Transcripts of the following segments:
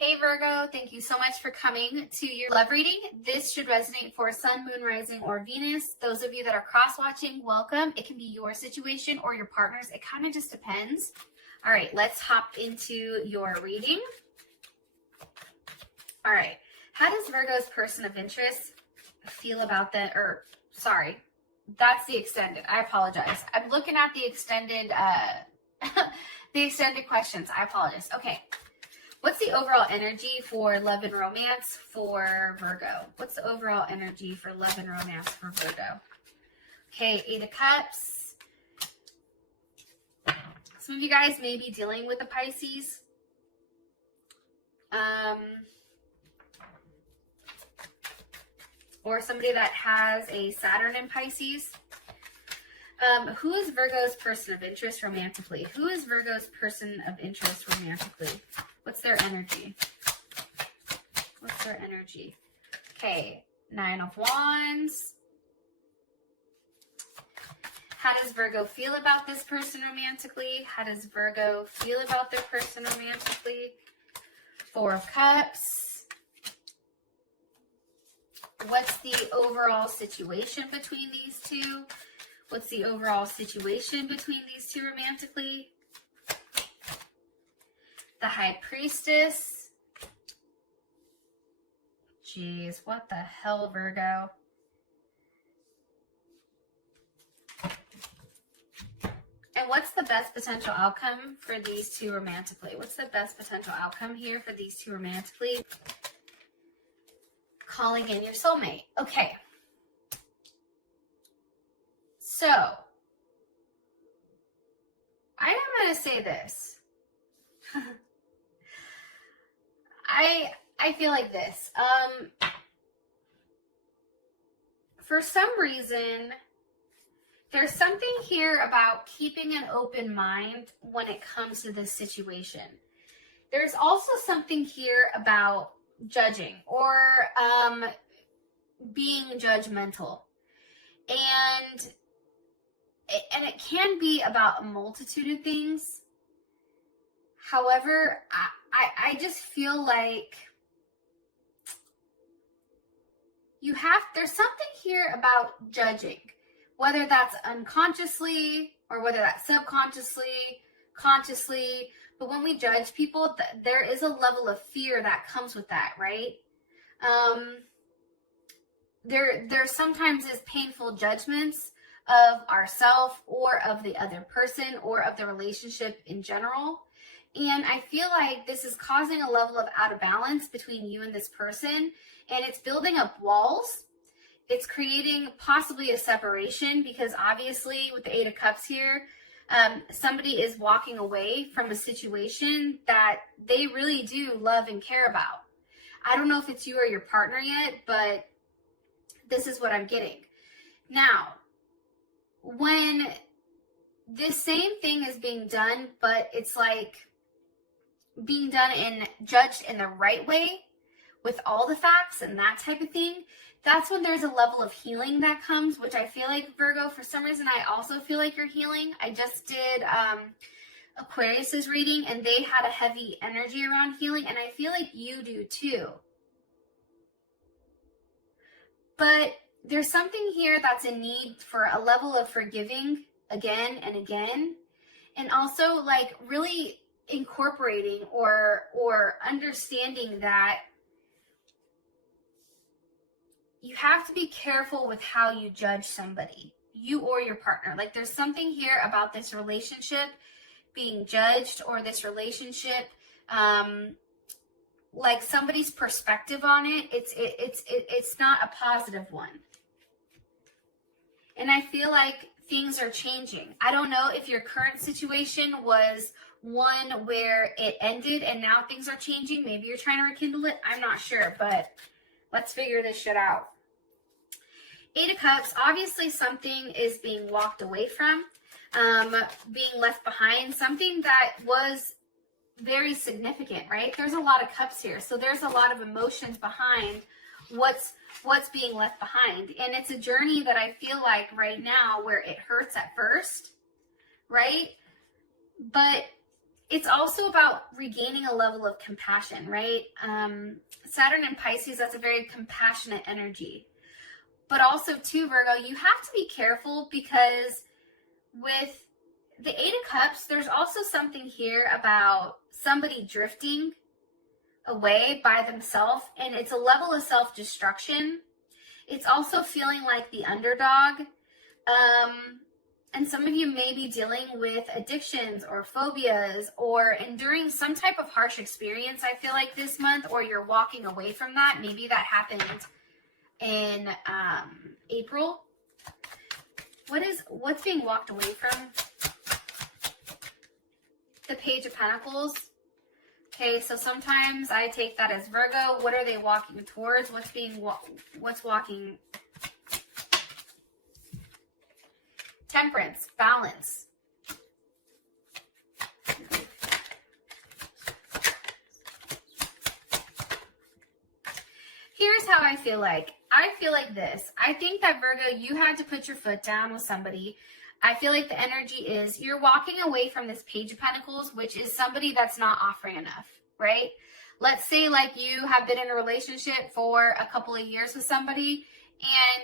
Hey Virgo, thank you so much for coming to your love reading. This should resonate for Sun, Moon, Rising, or Venus. Those of you that are cross-watching, welcome. It can be your situation or your partner's. It kind of just depends. All right, let's hop into your reading. All right, how does Virgo's person of interest feel about that? Or, sorry, that's the extended. I apologize. I'm looking at the extended, the extended questions. I apologize. Okay. What's the overall energy for love and romance for Virgo? What's the overall energy for love and romance for Virgo? Okay, 8 of Cups. Some of you guys may be dealing with a Pisces. Or somebody that has a Saturn in Pisces. Who is Virgo's person of interest romantically? Who is Virgo's person of interest romantically? What's their energy? What's their energy? Okay, 9 of Wands. How does Virgo feel about this person romantically? How does Virgo feel about their person romantically? 4 of Cups. What's the overall situation between these two? What's the overall situation between these two romantically? The High Priestess. Jeez, what the hell, Virgo? And what's the best potential outcome for these two romantically? What's the best potential outcome here for these two romantically? Calling in your soulmate. Okay. So, I am going to say this. I feel like this. For some reason, there's something here about keeping an open mind when it comes to this situation. There's also something here about judging or being judgmental. And it can be about a multitude of things. However, I just feel like there's something here about judging, whether that's unconsciously or whether that's subconsciously, consciously. But when we judge people, there is a level of fear that comes with that, right? There sometimes is painful judgments of ourselves or of the other person or of the relationship in general. And I feel like this is causing a level of out of balance between you and this person. And it's building up walls. It's creating possibly a separation because obviously with the 8 of Cups here, somebody is walking away from a situation that they really do love and care about. I don't know if it's you or your partner yet, but this is what I'm getting. Now, when this same thing is being done, but it's like being done and judged in the right way with all the facts and that type of thing, that's when there's a level of healing that comes, which I feel like, Virgo, for some reason, I also feel like you're healing. I just did Aquarius's reading, and they had a heavy energy around healing, and I feel like you do too. But there's something here that's in need for a level of forgiving again and again, and also like really incorporating or understanding that you have to be careful with how you judge somebody, you or your partner. Like there's something here about this relationship being judged, or this relationship, like somebody's perspective on it. It's not a positive one. And I feel like things are changing. I don't know if your current situation was one where it ended and now things are changing. Maybe you're trying to rekindle it. I'm not sure, but let's figure this shit out. 8 of Cups, obviously something is being walked away from, being left behind, something that was very significant, right? There's a lot of cups here. So there's a lot of emotions behind what's being left behind. And it's a journey that I feel like right now where it hurts at first, right? But It's also about regaining a level of compassion, right? Saturn and Pisces, that's a very compassionate energy. But also too, Virgo, you have to be careful, because with the Eight of Cups, there's also something here about somebody drifting away by themselves, and it's a level of self-destruction. It's also feeling like the underdog. And some of you may be dealing with addictions or phobias or enduring some type of harsh experience, I feel like, this month, or you're walking away from that. Maybe that happened in April. What's being walked away from? The Page of Pentacles. Okay, so sometimes I take that as Virgo. What are they walking towards? What's walking? Temperance, balance. Here's how I feel like. I feel like this. I think that, Virgo, you had to put your foot down with somebody. I feel like the energy is you're walking away from this Page of Pentacles, which is somebody that's not offering enough, right? Let's say like you have been in a relationship for a couple of years with somebody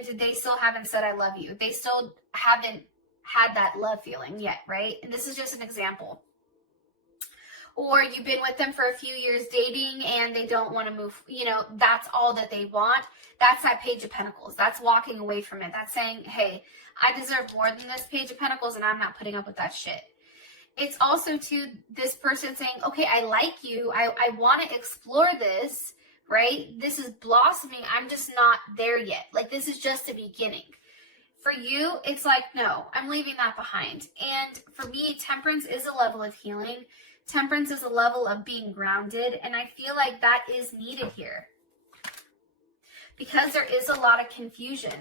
and they still haven't said I love you. They still haven't had that love feeling yet, right? And this is just an example. Or you've been with them for a few years dating and they don't want to move, that's all that they want. That's that Page of Pentacles. That's walking away from it. That's saying, hey, I deserve more than this Page of Pentacles and I'm not putting up with that shit. It's also to this person saying, okay, I like you. I want to explore this, right? This is blossoming. I'm just not there yet. Like, this is just the beginning. For you, it's like, no, I'm leaving that behind. And for me, temperance is a level of healing. Temperance is a level of being grounded. And I feel like that is needed here, because there is a lot of confusion.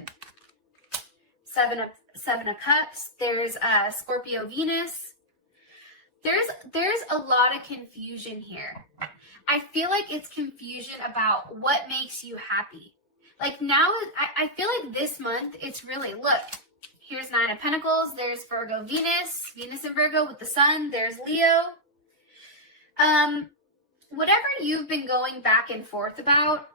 Seven of Cups. There's Scorpio Venus. There's a lot of confusion here. I feel like it's confusion about what makes you happy. Like now, I feel like this month, it's really, look, here's Nine of Pentacles. There's Virgo Venus and Virgo with the Sun. There's Leo. Whatever you've been going back and forth about,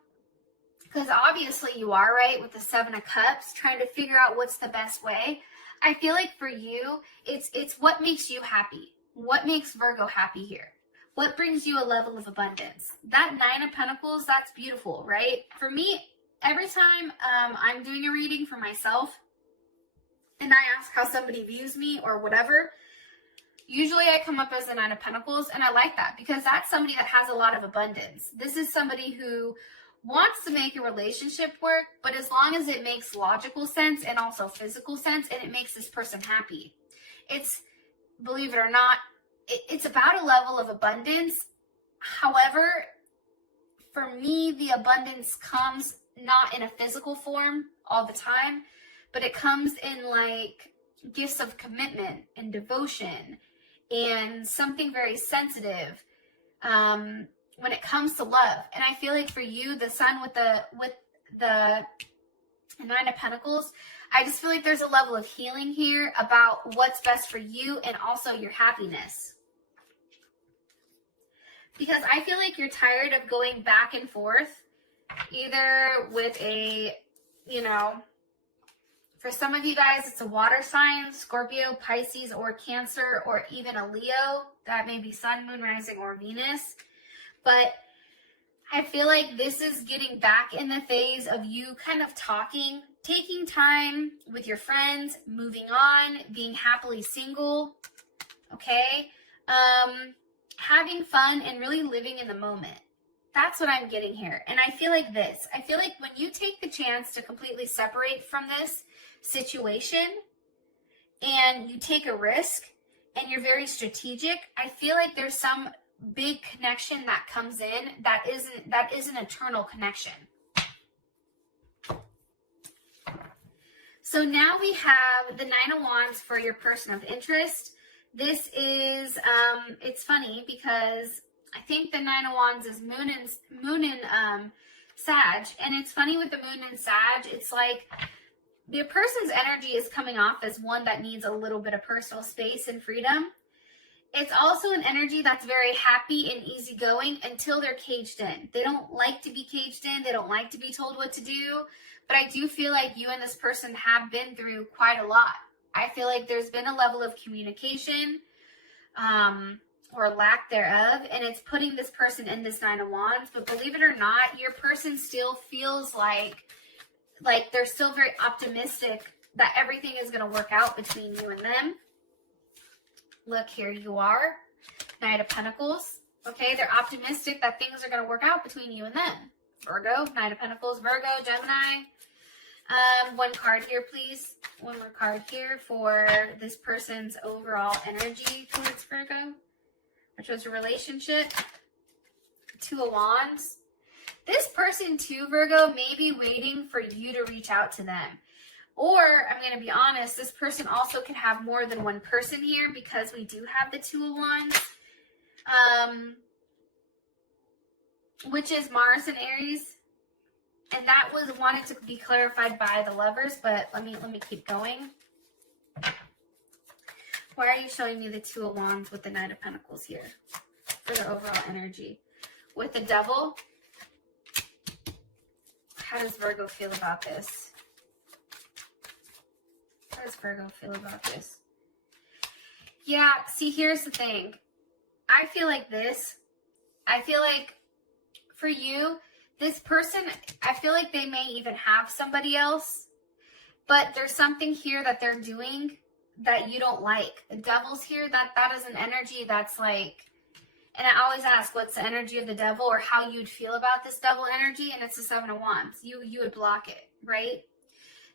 because obviously you are, right, with the Seven of Cups, trying to figure out what's the best way. I feel like for you, it's what makes you happy. What makes Virgo happy here? What brings you a level of abundance? That Nine of Pentacles, that's beautiful, right? For me, every time I'm doing a reading for myself and I ask how somebody views me or whatever, usually I come up as the Nine of Pentacles, and I like that because that's somebody that has a lot of abundance. This is somebody who wants to make a relationship work, but as long as it makes logical sense and also physical sense and it makes this person happy. It's, believe it or not, it's about a level of abundance. However, for me, the abundance comes not in a physical form all the time, but it comes in like gifts of commitment and devotion and something very sensitive when it comes to love. And I feel like for you, the Sun with the Nine of Pentacles, I just feel like there's a level of healing here about what's best for you and also your happiness. Because I feel like you're tired of going back and forth, either with a, for some of you guys, it's a water sign, Scorpio, Pisces, or Cancer, or even a Leo. That may be Sun, Moon, Rising, or Venus. But I feel like this is getting back in the phase of you kind of talking, taking time with your friends, moving on, being happily single, okay? Having fun and really living in the moment. That's what I'm getting here. And I feel like this. I feel like when you take the chance to completely separate from this situation and you take a risk and you're very strategic, I feel like there's some big connection that comes in that is an eternal connection. So now we have the Nine of Wands for your person of interest. This is it's funny because I think the Nine of Wands is Moon and Sag, and it's funny with the Moon and Sag, it's like the person's energy is coming off as one that needs a little bit of personal space and freedom. It's also an energy that's very happy and easygoing until they're caged in. They don't like to be caged in. They don't like to be told what to do. But I do feel like you and this person have been through quite a lot. I feel like there's been a level of communication or lack thereof, and it's putting this person in this Nine of Wands. But believe it or not, your person still feels like they're still very optimistic that everything is going to work out between you and them. Look, here you are, Knight of Pentacles. Okay, they're optimistic that things are going to work out between you and them. Virgo, Knight of Pentacles, Virgo, Gemini. One card here, please. One more card here for this person's overall energy towards Virgo, which was a relationship. Two of Wands. This person too, Virgo, may be waiting for you to reach out to them. Or, I'm going to be honest, this person also could have more than one person here because we do have the Two of Wands, which is Mars and Aries. And that was wanted to be clarified by the Lovers, but let me keep going. Why are you showing me the Two of Wands with the Knight of Pentacles here for their overall energy? With the Devil, how does Virgo feel about this? How does Virgo feel about this? Yeah, see, here's the thing. I feel like this. I feel like for you, this person, I feel like they may even have somebody else, but there's something here that they're doing that you don't like. The Devil's here, that is an energy that's like, and I always ask, what's the energy of the Devil, or how you'd feel about this Devil energy, and it's the Seven of Wands. You would block it, right?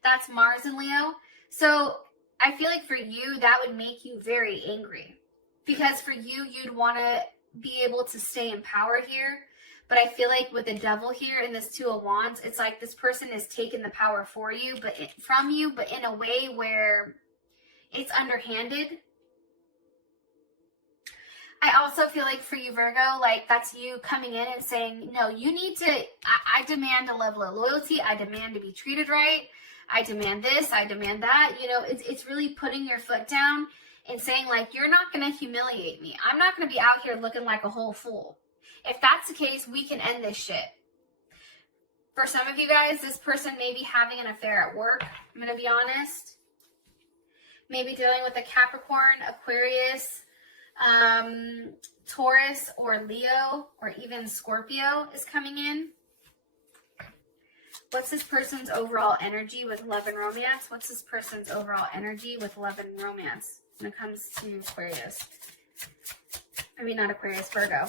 That's Mars and Leo. So I feel like for you, that would make you very angry, because for you, you'd want to be able to stay in power here. But I feel like with the Devil here and this Two of Wands, it's like this person is taking the power for you, but from you, but in a way where it's underhanded. I also feel like for you, Virgo, like that's you coming in and saying, no, you need to, I demand a level of loyalty. I demand to be treated right. I demand this. I demand that. You know, it's really putting your foot down and saying, like, you're not going to humiliate me. I'm not going to be out here looking like a whole fool. If that's the case, we can end this shit. For some of you guys, this person may be having an affair at work. I'm going to be honest. Maybe dealing with a Capricorn, Aquarius, Taurus, or Leo, or even Scorpio is coming in. What's this person's overall energy with love and romance? What's this person's overall energy with love and romance when it comes to Aquarius? I mean, not Aquarius, Virgo.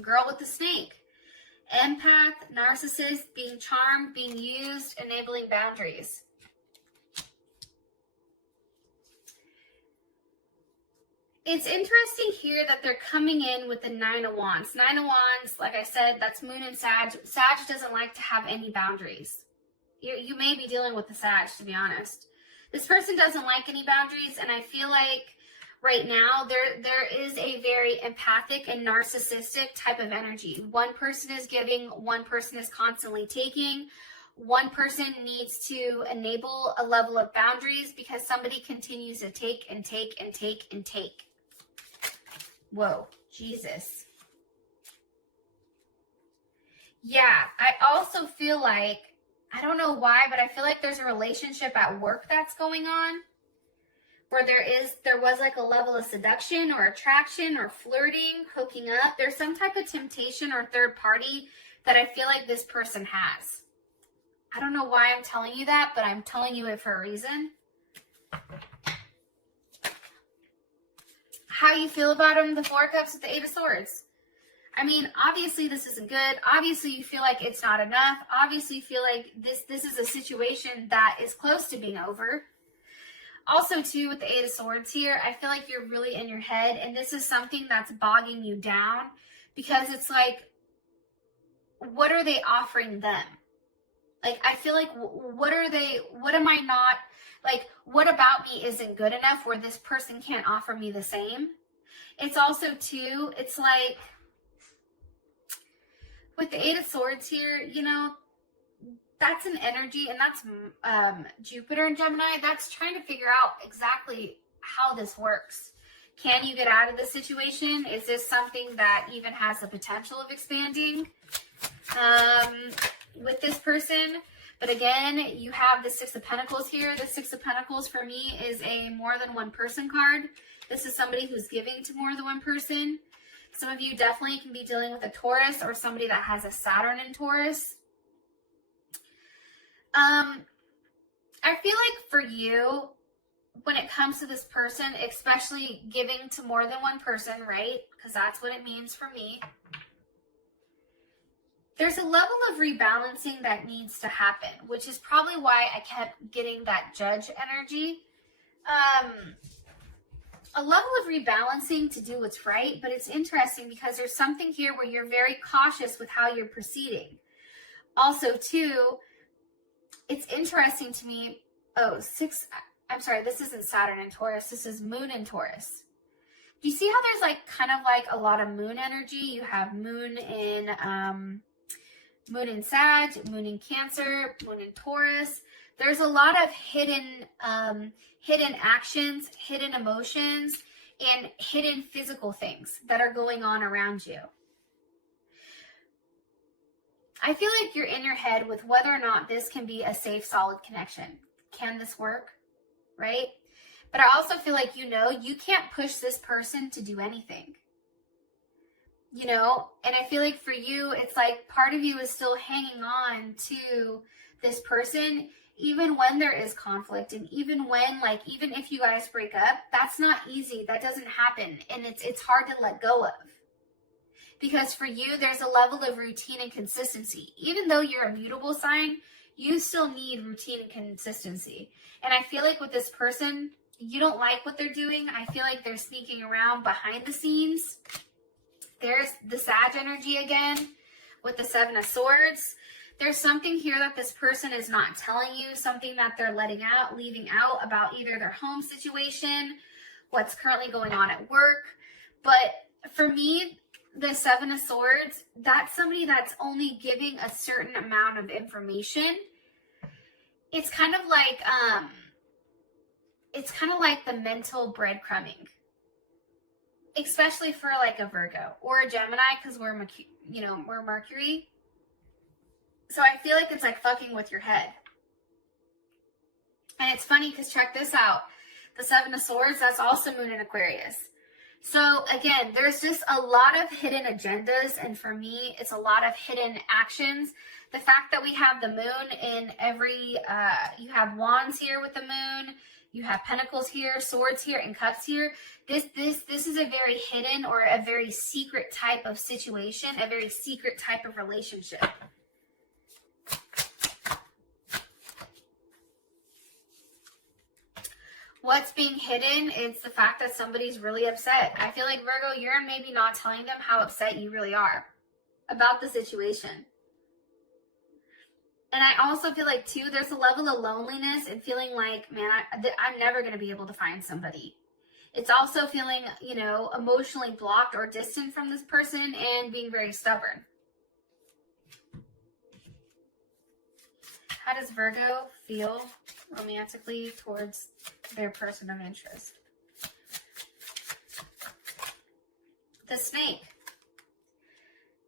Girl with the snake. Empath, narcissist, being charmed, being used, enabling boundaries. It's interesting here that they're coming in with the Nine of Wands. Nine of Wands, like I said, that's Moon and Sag. Sag doesn't like to have any boundaries. You may be dealing with the Sag, to be honest. This person doesn't like any boundaries, and I feel like right now there is a very empathic and narcissistic type of energy. One person is giving, one person is constantly taking. One person needs to enable a level of boundaries because somebody continues to take and take and take and take. Whoa, Jesus. Yeah, I also feel like, I don't know why, but I feel like there's a relationship at work that's going on where there was like a level of seduction or attraction or flirting, hooking up. There's some type of temptation or third party that I feel like this person has. I don't know why I'm telling you that, but I'm telling you it for a reason. How you feel about them, the Four of Cups with the Eight of Swords. I mean, obviously this isn't good. Obviously you feel like it's not enough. Obviously you feel like this is a situation that is close to being over. Also, too, with the Eight of Swords here, I feel like you're really in your head, and this is something that's bogging you down because it's like, what are they offering them? Like, I feel like, what am I not, like, what about me isn't good enough where this person can't offer me the same? It's also, too, it's like, with the Eight of Swords here, you know, that's an energy, and that's Jupiter and Gemini. That's trying to figure out exactly how this works. Can you get out of this situation? Is this something that even has the potential of expanding with this person? But again, you have the Six of Pentacles here. The Six of Pentacles for me is a more than one person card. This is somebody who's giving to more than one person. Some of you definitely can be dealing with a Taurus or somebody that has a Saturn in Taurus. I feel like for you, when it comes to this person, especially giving to more than one person, right? Because that's what it means for me. There's a level of rebalancing that needs to happen, which is probably why I kept getting that Judge energy. A level of rebalancing to do what's right, but it's interesting because there's something here where you're very cautious with how you're proceeding. Also, too, it's interesting to me. I'm sorry, this isn't Saturn in Taurus. This is Moon in Taurus. Do you see how there's like kind of like a lot of Moon energy? You have Moon in Sag, Moon in Cancer, Moon in Taurus. There's a lot of hidden actions, hidden emotions, and hidden physical things that are going on around you. I feel like you're in your head with whether or not this can be a safe, solid connection. Can this work? Right? But I also feel like, you can't push this person to do anything. And I feel like for you, it's like part of you is still hanging on to this person, even when there is conflict, and even if you guys break up, that's not easy. That doesn't happen. And it's hard to let go of. Because for you, there's a level of routine and consistency. Even though you're a mutable sign, you still need routine and consistency. And I feel like with this person, you don't like what they're doing. I feel like they're sneaking around behind the scenes. There's the Sag energy again with the Seven of Swords. There's something here that this person is not telling you, something that they're leaving out about either their home situation, what's currently going on at work. But for me, the Seven of Swords, that's somebody that's only giving a certain amount of information. It's kind of like the mental breadcrumbing, especially for like a Virgo or a Gemini, because we're Mercury. So I feel like it's like fucking with your head. And it's funny because check this out. The Seven of Swords, that's also Moon in Aquarius. So again, there's just a lot of hidden agendas, and for me, it's a lot of hidden actions. The fact that we have the moon in every, you have wands here with the moon, you have pentacles here, swords here, and cups here. This is a very hidden or a very secret type of situation, a very secret type of relationship. What's being hidden is the fact that somebody's really upset. I feel like, Virgo, you're maybe not telling them how upset you really are about the situation. And I also feel like, too, there's a level of loneliness and feeling like, man, I'm never going to be able to find somebody. It's also feeling, emotionally blocked or distant from this person and being very stubborn. How does Virgo feel romantically towards their person of interest? The Snake.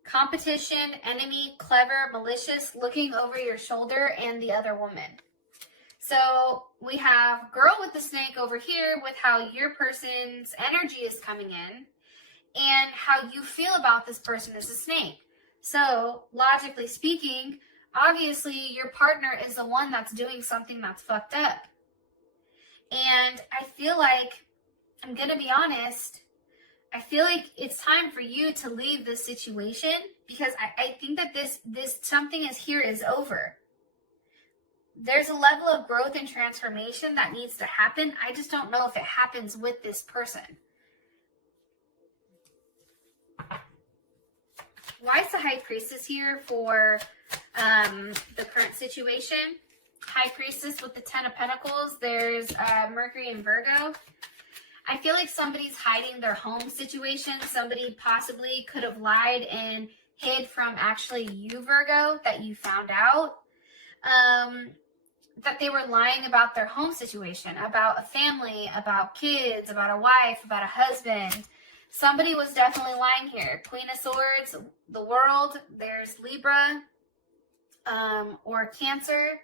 Competition, enemy, clever, malicious, looking over your shoulder, and the other woman. So we have girl with the snake over here with how your person's energy is coming in and how you feel about this person as a snake. So logically speaking, obviously your partner is the one that's doing something that's fucked up. And I feel like, I'm going to be honest, I feel like it's time for you to leave this situation because I think that this something is over. There's a level of growth and transformation that needs to happen. I just don't know if it happens with this person. Why is the High Priestess here for the current situation? High Priestess with the Ten of Pentacles. There's Mercury and Virgo. I feel like somebody's hiding their home situation. Somebody possibly could have lied and hid from actually you, Virgo, that you found out. that they were lying about their home situation, about a family, about kids, about a wife, about a husband. Somebody was definitely lying here. Queen of Swords, the World, there's Libra, or Cancer.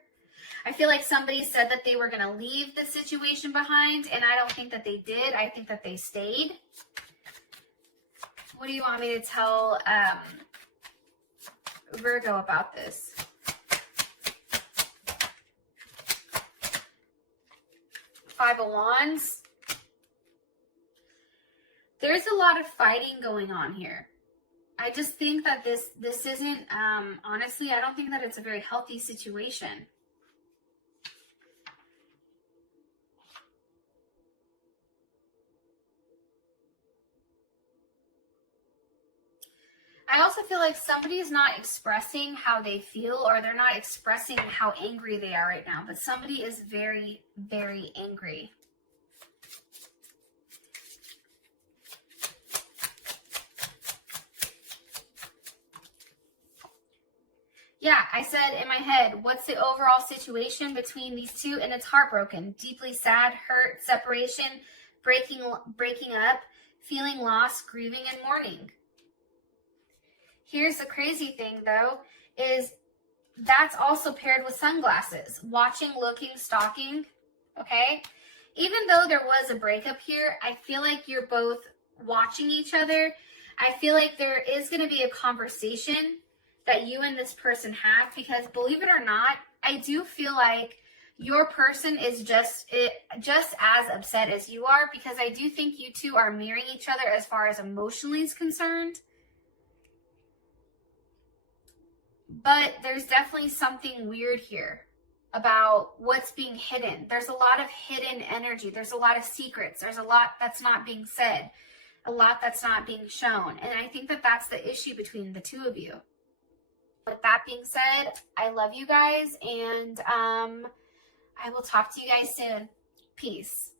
I feel like somebody said that they were going to leave the situation behind, and I don't think that they did. I think that they stayed. What do you want me to tell Virgo about this? Five of Wands. There's a lot of fighting going on here. I just think that this isn't, honestly, I don't think that it's a very healthy situation. I also feel like somebody is not expressing how they feel, or they're not expressing how angry they are right now, but somebody is very, very angry. Yeah, I said in my head, what's the overall situation between these two? And it's heartbroken, deeply sad, hurt, separation, breaking up, feeling lost, grieving, and mourning. Here's the crazy thing, though, is that's also paired with sunglasses. Watching, looking, stalking, okay? Even though there was a breakup here, I feel like you're both watching each other. I feel like there is going to be a conversation that you and this person have, because believe it or not, I do feel like your person is just as upset as you are, because I do think you two are mirroring each other as far as emotionally is concerned. But there's definitely something weird here about what's being hidden. There's a lot of hidden energy. There's a lot of secrets. There's a lot that's not being said, a lot that's not being shown. And I think that that's the issue between the two of you. With that being said, I love you guys, and I will talk to you guys soon. Peace.